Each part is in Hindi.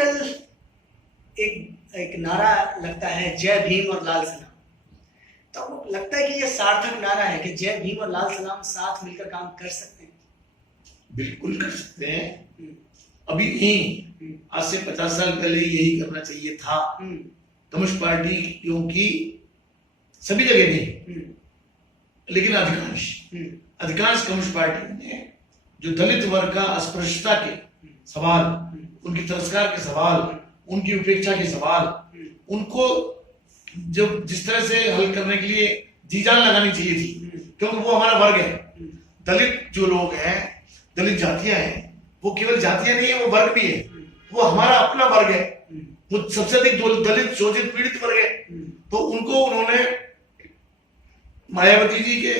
आजकल एक एक नारा लगता है, जय भीम और लाल सलाम। तो लगता है कि ये सार्थक नारा है कि जय भीम और लाल सलाम साथ मिलकर काम कर सकते हैं। बिल्कुल कर सकते हैं। अभी नहीं, आज से 50 साल पहले यही करना चाहिए था। कम्युनिस्ट पार्टी क्योंकि सभी जगह नहीं, लेकिन अधिकांश कम्युनिस्ट पार्टी ने जो दलित वर्ग का अस्पृश्यता के सवाल, उनकी तिरस्कार के सवाल, उनकी उपेक्षा के सवाल, उनको जो जिस तरह से हल करने के लिए जी जान लगानी चाहिए थी, क्योंकि वो हमारा वर्ग है। दलित जो लोग हैं, दलित जातियां हैं, वो केवल जातियां नहीं है, वो वर्ग भी है। वो हमारा अपना वर्ग है, वो सबसे अधिक दलित शोषित पीड़ित वर्ग है। तो उनको उन्होंने मायावती जी के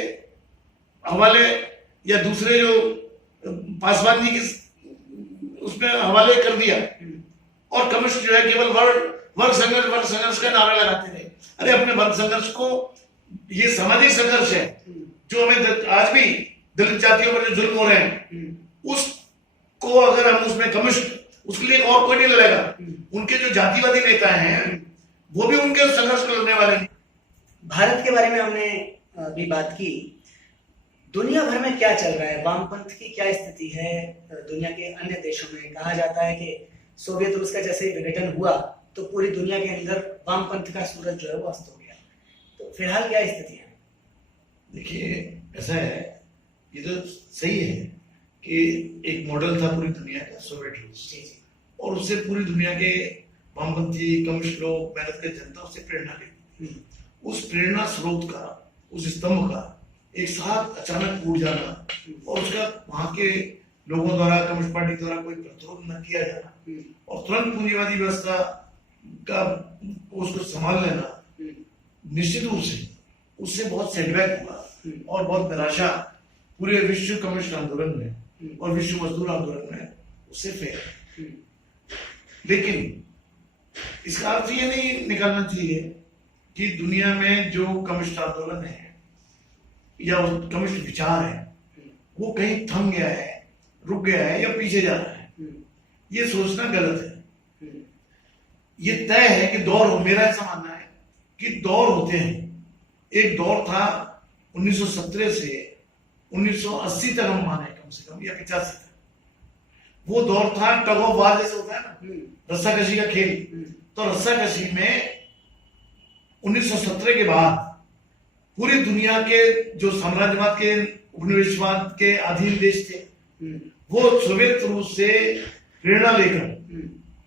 हवाले या दूसरे जो पासवान जी के उसमें हवाले कर दिया, और कम्युनिस्ट जो है केवल वर्ग संघर्ष का नारा लगाते रहे। अरे अपने वर्ग संघर्ष को, ये सामाजिक संघर्ष है जो हमें आज भी दलित जातियों पर जो जुल्म हो रहे हैं, उसको अगर हम उसमें कम्युनिस्ट, उसके लिए और कोई नहीं लड़ेगा। उनके जो जातिवादी नेता हैं वो भी उनके संघर्ष को लड़ने वाले नहीं। भारत के बारे में हमने भी बात की। दुनिया भर में क्या चल रहा है, वामपंथ की क्या स्थिति है दुनिया के अन्य देशों में? कहा जाता है कि सोवियत रूस का जैसे विघटन हुआ तो पूरी दुनिया के अंदर वामपंथ का सूरज जो है वो अस्त हो गया। तो फिलहाल क्या स्थिति है? देखिए, ऐसा है, ये तो सही है कि एक मॉडल था पूरी दुनिया का सोवियत रूस, और उससे पूरी दुनिया के वामपंथी कम्युनिस्ट लोग, मेहनत की जनता उससे प्रेरणा लेती। उस प्रेरणा स्रोत का, उस स्तंभ का एक साथ अचानक टूट जाना, और उसका वहां के लोगों द्वारा, कम्युनिस्ट पार्टी द्वारा कोई प्रतिरोध न किया जाना, और तुरंत पूंजीवादी व्यवस्था का उसको संभाल लेना, निश्चित रूप से उससे बहुत सेटबैक हुआ और बहुत निराशा पूरे विश्व कम्युनिस्ट आंदोलन में और विश्व मजदूर आंदोलन में उससे फेर। लेकिन इसका अर्थ ये नहीं निकालना चाहिए कि दुनिया में जो कम्युनिस्ट आंदोलन है या कम्युनिस्ट विचार है वो कहीं थम गया है, रुक गया है या पीछे जा रहा है। ये सोचना गलत है। ये तय है कि दौर हो, मेरा ऐसा मानना है कि दौर होते हैं। एक दौर था 1917 से 1980 तक, हम माने कम से कम, या 85 तक। वो दौर था टग ऑफ वार, जैसे होता है ना, रस्साकशी का खेल। तो रस्साकशी में 1917 के बाद पूरी दुनिया के जो साम्राज्यवाद के, उपनिवेशवाद के अधीन देश थे, वो सोवियत रूस से प्रेरणा लेकर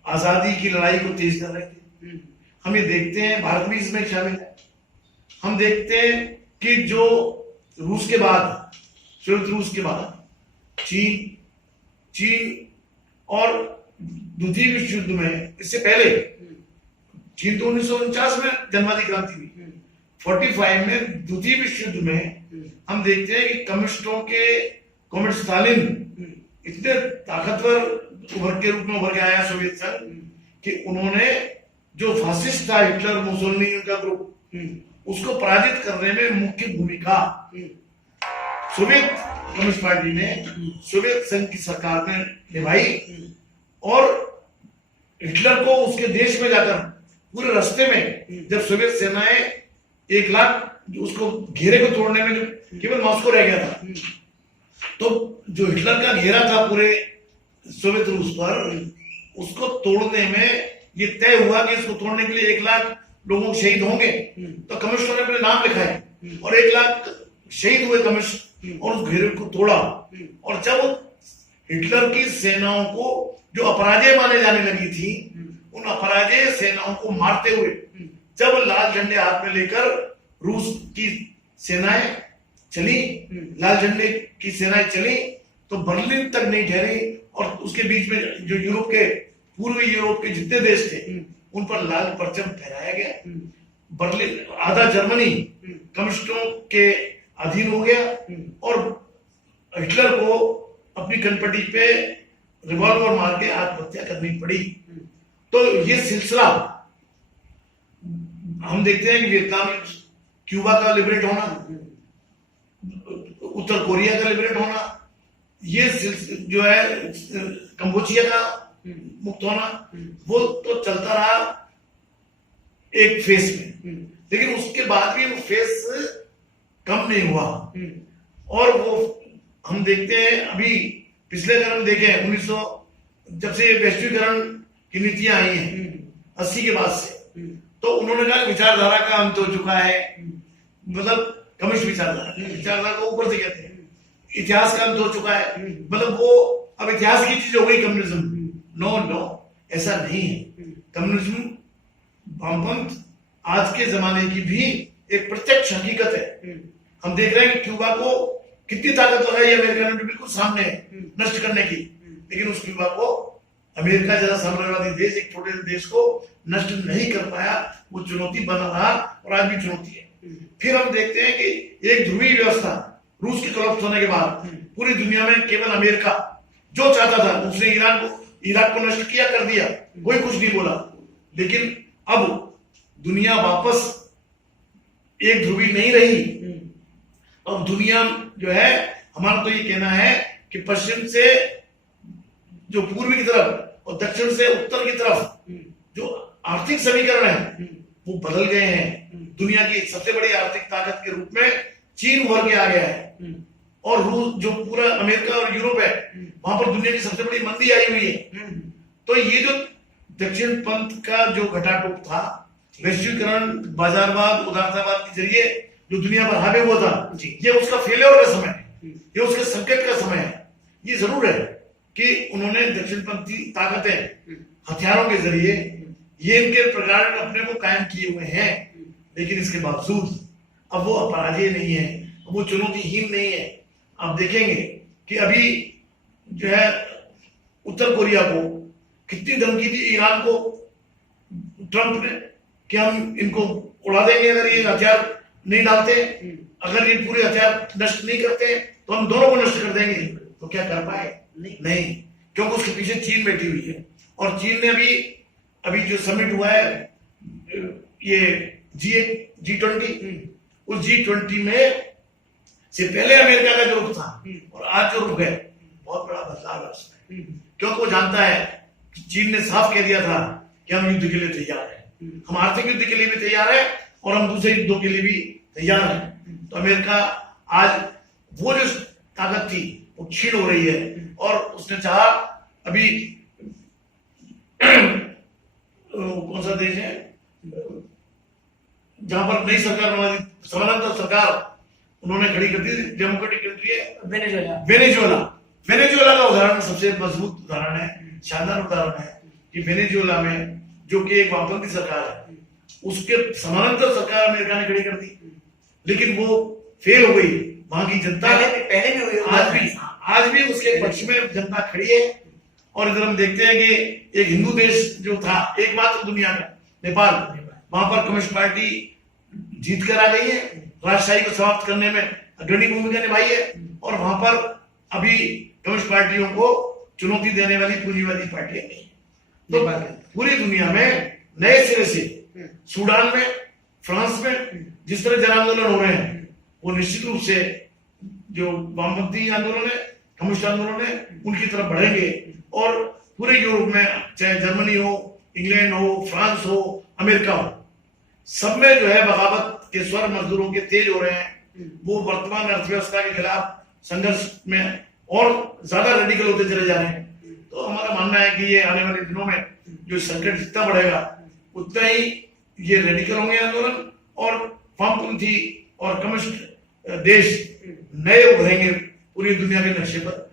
आजादी की लड़ाई को तेज कर रहे थे। हम ये देखते हैं, भारत भी इसमें शामिल है। हम देखते हैं कि जो रूस के बाद, सोवियत रूस के बाद चीन और द्वितीय विश्व युद्ध में, इससे पहले चीन तो 1949 में जन्मादि क्रांति हुई, 45 में द्वितीय विश्व युद्ध में हम देखते हैं कि कम्युनिस्ट स्टालिन इतने ताकतवर के रूप में उभर के आया सोवियत संघ कि उन्होंने जो फासिस्ट था, हिटलर, मुसोलिनी का ग्रुप, उसको पराजित करने में मुख्य भूमिका सोवियत कम्युनिस्ट पार्टी ने, सोवियत संघ की सरकार ने निभाई। और हिटलर को उसके देश में जाकर पूरे रास्ते में जब सोवियत सेनाएं 1 लाख उसको घेरे को तोड़ने में, जो केवल मॉस्को रह गया था, तो जो हिटलर का घेरा था पूरे सोवियत रूस पर, उसको तोड़ने में ये तय हुआ कि इसको तोड़ने के लिए 1 लाख लोगों शहीद होंगे। तो कम्युनिस्टों ने अपने नाम लिखाए और 1 लाख शहीद हुए कम्युनिस्ट, और उस घेरे को तोड़ा। और जब हिटलर की सेनाओं को जो अपराजय माने जाने लगी थी, उन अपराजय सेनाओं को मारते हुए जब लाल झंडे हाथ में लेकर रूस की सेनाएं चली, लाल झंडे की सेनाएं चली, तो बर्लिन तक नहीं ठहरी, और उसके बीच में जो यूरोप के, पूर्वी यूरोप के जितने देश थे, उन पर लाल परचम फहराया गया। बर्लिन, आधा जर्मनी कम्युनिस्टों के अधीन हो गया, और हिटलर को अपनी कनपटी पे रिवॉल्वर मार के आत्महत्या करनी पड़ी। तो ये सिलसिला हम देखते हैं कि वियतनाम, क्यूबा का लिबरेट होना, उत्तर कोरिया का लिबरेट होना, ये जो है कंबोडिया का मुक्त होना, वो तो चलता रहा एक फेस में, लेकिन उसके बाद भी वो फेस कम नहीं हुआ। और वो हम देखते हैं अभी पिछले जन्म देखे 1900 जब से वैश्वीकरण की नीतियां आई हैं 80 के बाद से, तो उन्होंने कहा विचारधारा का अंत हो चुका है, मतलब कम्युनिस्ट विचारधारा को ऊपर से कहते हैं, इतिहास का अंत हो चुका है, मतलब वो अब इतिहास की चीज हो गई कम्युनिज्म। नो, ऐसा नहीं है। कम्युनिज्म, वामपंथ आज के जमाने की भी एक प्रत्यक्ष हकीकत है। हम देख रहे हैं कि क्यूबा को कितनी ताकत है, ये अमेरिका ने बिल्कुल सामने नष्ट करने की, लेकिन उस क्यूबा को अमेरिका जैसा साम्राज्यवादी देश एक छोटे से देश को नष्ट नहीं कर पाया। वो चुनौती बना रहा और आज भी चुनौती है। फिर हम देखते हैं कि एक ध्रुवीय व्यवस्था रूस के कोलैप्स होने के बाद पूरी दुनिया में केवल अमेरिका जो चाहता था, उसने इराक को नष्ट किया, कर दिया, कोई कुछ नहीं बोला। लेकिन अब दुनिया वापस एक ध्रुवी नहीं रही। अब दुनिया जो है, हमारा तो ये कहना है कि पश्चिम से जो पूर्वी की तरफ और दक्षिण से उत्तर की तरफ जो आर्थिक समीकरण है वो बदल गए हैं। दुनिया की सबसे बड़ी आर्थिक ताकत के रूप में चीन उभर के आ गया है, और रूस जो पूरा अमेरिका और यूरोप है, वहां पर दुनिया की सबसे बड़ी मंदी आई हुई है। तो ये जो दक्षिण पंथ का जो घटाटोप था, वैश्वीकरण, बाजारवाद, उदारतावाद के जरिए जो दुनिया पर हावी हुआ था, ये उसका फेलियर का समय है, ये उसके संकट का समय है। ये जरूर है कि उन्होंने दक्षिणपंथी ताकतें हथियारों के जरिए ये इनके प्रकार अपने को कायम किए हुए हैं, लेकिन इसके बावजूद अब वो अपराधी नहीं है, वो चुनौतीहीन नहीं है। आप देखेंगे कि अभी जो है उत्तर कोरिया को कितनी धमकी दी ईरान को ट्रंप ने कि हम इनको उड़ा देंगे अगर ये हथियार नहीं डालते, अगर ये पूरे हथियार नष्ट नहीं करते तो हम दोनों को नष्ट कर देंगे। तो क्या कर पाए? नहीं, क्योंकि उसके पीछे चीन बैठी हुई है। और चीन ने अभी जो समिट हुआ है ये G20, उस G20 में से पहले अमेरिका का जो रुख था और आज जो रुख है, बहुत बड़ा बदलाव है उसमें। क्योंकि वो जानता है कि चीन ने साफ कह दिया था कि हम युद्ध के लिए तैयार हैं, हम आर्थिक युद्ध के लिए भी तैयार हैं और हम दूसरे युद्धों के लिए भी तैयार हैं। तो अमेरिका आज वो जो ताकत थी वो क्षीण हो रही है, और उसने चाहा अभी कौन सा देश है जहां पर नई सरकार बना दी, समानांतर सरकार उन्होंने खड़ी कर दी, डेमोक्रेटिक कंट्री है वेनेजुएला का उदाहरण सबसे मजबूत उदाहरण है, शानदार उदाहरण है कि वेनेजुएला में जो कि एक वामपंथी सरकार है, उसके समानांतर सरकार अमेरिका ने खड़ी कर दी, लेकिन वो फेल हो गई। वहां की जनता पहले भी हुई, आज भी उसके पक्ष में जनता खड़ी है। और इधर हम देखते हैं कि एक हिंदू देश जो था एकमात्र दुनिया का, नेपाल, वहां पर कम्युनिस्ट पार्टी जीत कर आ गई है, राजशाही को समाप्त करने में अग्रणी भूमिका निभाई है, और वहां पर अभी कम्युनिस्ट पार्टियों को चुनौती देने वाली पूंजीवादी पार्टियां नहीं है। तो पूरी दुनिया में नए सिरे से सूडान में, फ्रांस में जिस तरह जन आंदोलन हो रहे हैं, वो निश्चित रूप से जो वामपंथी आंदोलन है, कम्युनिस्ट आंदोलन है, उनकी तरफ बढ़ेंगे। और पूरे यूरोप में, चाहे जर्मनी हो, इंग्लैंड हो, फ्रांस हो, अमेरिका हो, सब में जो है बगावत के स्वर मजदूरों के तेज हो रहे हैं। वो वर्तमान अर्थव्यवस्था के खिलाफ संघर्ष में और ज्यादा रेडिकल होते चले जा रहे हैं। तो हमारा मानना है कि ये आने वाले दिनों में जो संकट जितना बढ़ेगा उतना ही ये रेडिकल होंगे आंदोलन, और वामपंथी और कम्युनिस्ट देश नए उभरेंगे पूरी दुनिया के नक्शे पर।